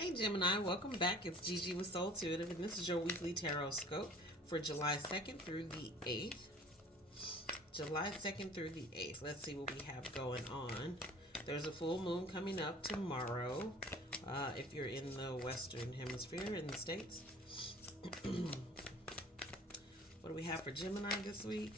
Hey Gemini, welcome back. It's Gigi with Soul Intuitive, and this is your weekly tarot scope for July 2nd through the 8th. July 2nd through the 8th. Let's see what we have going on. There's a full moon coming up tomorrow if you're in the Western Hemisphere in the States. What do we have for Gemini this week?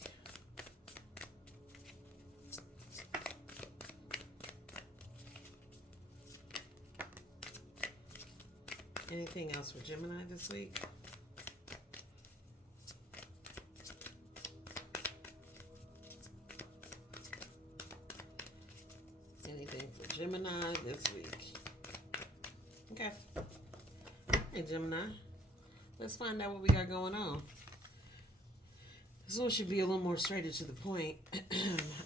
Anything else for Gemini this week? Anything for Gemini this week? Okay. Hey Gemini, let's find out what we got going on. This one should be a little more straight to the point.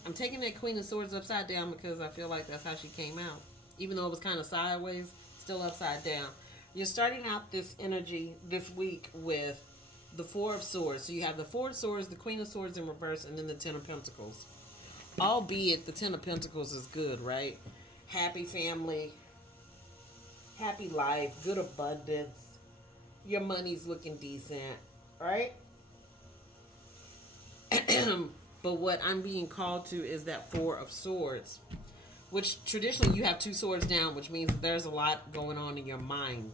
I'm taking that Queen of Swords upside down because I feel like that's how she came out. Even though it was kind of sideways, still upside down. You're starting out this energy this week with the Four of Swords. So you have the Four of Swords, the Queen of Swords in reverse, and then the Ten of Pentacles. Albeit the Ten of Pentacles is good, right? Happy family, happy life, good abundance. Your money's looking decent, right? But what I'm being called to is that Four of Swords, which traditionally you have two swords down, which means there's a lot going on in your mind.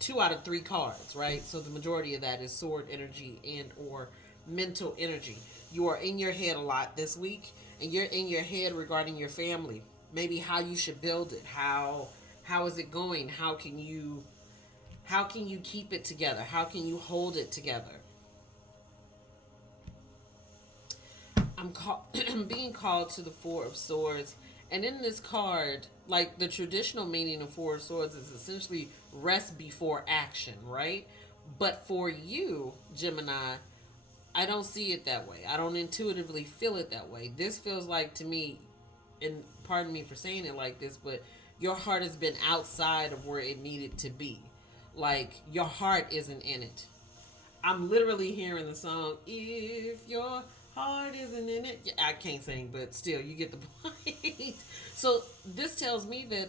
2 out of 3 cards, right? So the majority of that is sword energy and or mental energy. You are in your head a lot this week, and you're in your head regarding your family. Maybe how you should build it. How is it going? How can you keep it together? How can you hold it together? I'm being called to the Four of Swords. And in this card, like the traditional meaning of Four of Swords is essentially rest before action, right? But for you, Gemini, I don't see it that way. I don't intuitively feel it that way. This feels like to me, and pardon me for saying it like this, but your heart has been outside of where it needed to be. Like your heart isn't in it. I'm literally hearing the song, if your heart isn't in it. I can't sing, but still, you get the point. So this tells me that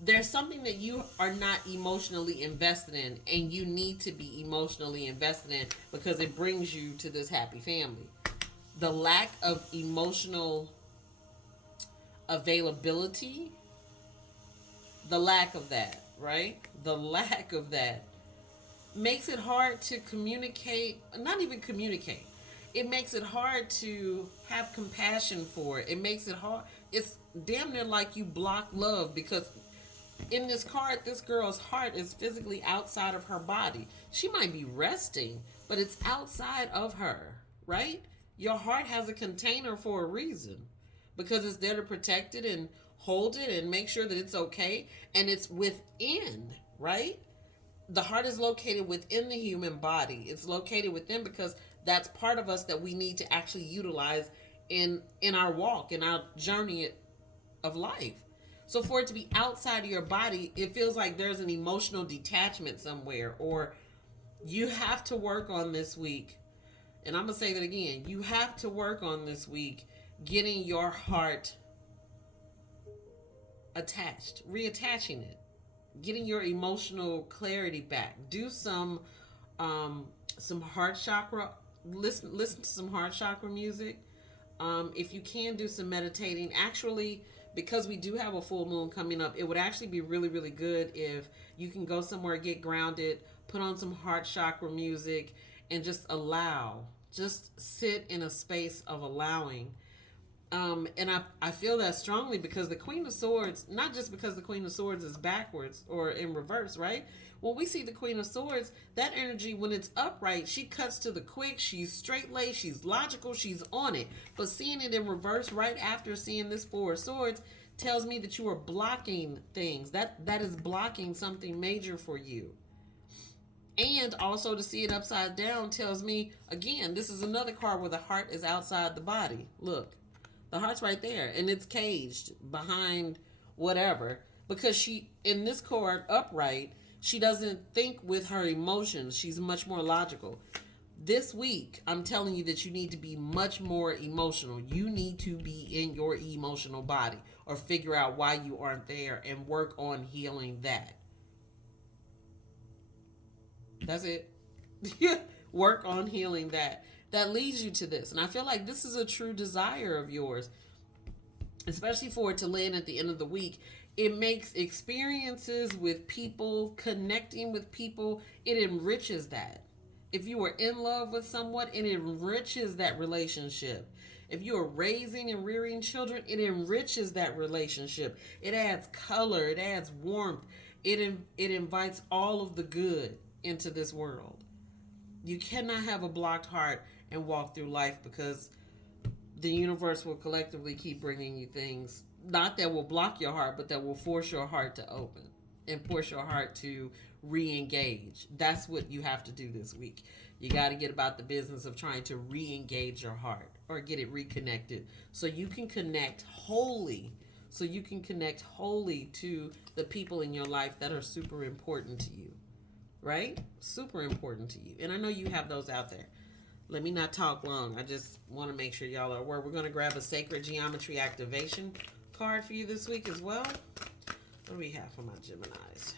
there's something that you are not emotionally invested in, and you need to be emotionally invested in because it brings you to this happy family. The lack of emotional availability, the lack of that, right? The lack of that makes it hard to communicate, not even communicate. It makes it hard to have compassion for it. It makes it hard. It's damn near like you block love because in this card, this girl's heart is physically outside of her body. She might be resting, but it's outside of her, right? Your heart has a container for a reason because it's there to protect it and hold it and make sure that it's okay. And it's within, right? The heart is located within the human body. It's located within because that's part of us that we need to actually utilize in our walk, in our journey of life. So for it to be outside of your body, it feels like there's an emotional detachment somewhere, or you have to work on this week. And I'm going to say that again. You have to work on this week getting your heart attached, reattaching it, getting your emotional clarity back. Do some heart chakra. Listen to some heart chakra music. If you can, do some meditating. Actually, because we do have a full moon coming up, it would actually be really, really good if you can go somewhere, get grounded, put on some heart chakra music, and just sit in a space of allowing. And I feel that strongly because the Queen of Swords, not just because the Queen of Swords is backwards or in reverse, right? When we see the Queen of Swords, that energy, when it's upright, she cuts to the quick, she's straight-laced, she's logical, she's on it. But seeing it in reverse right after seeing this Four of Swords tells me that you are blocking things. That is blocking something major for you. And also to see it upside down tells me, again, this is another card where the heart is outside the body. Look. The heart's right there, and it's caged behind whatever. Because she, in this card, upright, she doesn't think with her emotions. She's much more logical. This week, I'm telling you that you need to be much more emotional. You need to be in your emotional body or figure out why you aren't there and work on healing that. That's it. Work on healing that. That leads you to this. And I feel like this is a true desire of yours, especially for it to land at the end of the week. It makes experiences with people, connecting with people, it enriches that. If you are in love with someone, it enriches that relationship. If you are raising and rearing children, it enriches that relationship. It adds color, it adds warmth, it invites all of the good into this world. You cannot have a blocked heart and walk through life, because the universe will collectively keep bringing you things, not that will block your heart, but that will force your heart to open and force your heart to re-engage. That's what you have to do this week. You got to get about the business of trying to re-engage your heart or get it reconnected so you can connect wholly. So you can connect wholly to the people in your life that are super important to you, right? Super important to you. And I know you have those out there. Let me not talk long. I just want to make sure y'all are aware. We're going to grab a sacred geometry activation card for you this week as well. What do we have for my Geminis?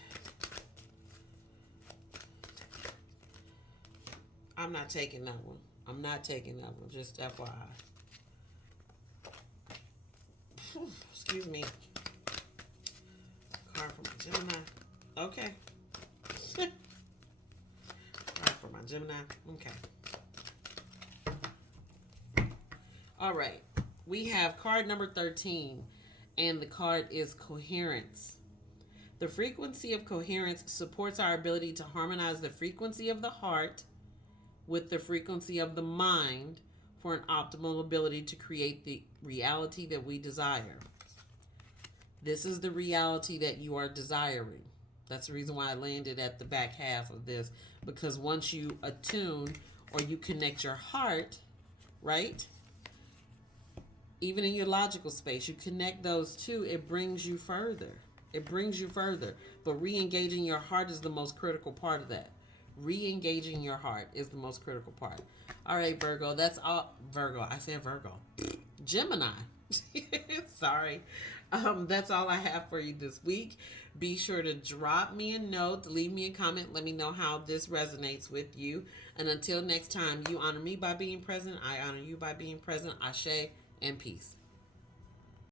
I'm not taking that one. I'm not taking that one. Just FYI. Excuse me. Card for my Gemini. Okay. Card for my Gemini. Okay. All right. We have card number 13, and the card is coherence. The frequency of coherence supports our ability to harmonize the frequency of the heart with the frequency of the mind for an optimal ability to create the reality that we desire. This is the reality that you are desiring. That's the reason why I landed at the back half of this, because once you attune or you connect your heart, right? Even in your logical space, you connect those two, it brings you further. It brings you further. But re-engaging your heart is the most critical part of that. Re-engaging your heart is the most critical part. All right, Virgo, that's all. Virgo, I said Virgo. Gemini. Sorry. That's all I have for you this week. Be sure to drop me a note, leave me a comment, let me know how this resonates with you. And until next time, you honor me by being present. I honor you by being present. Ashe and peace.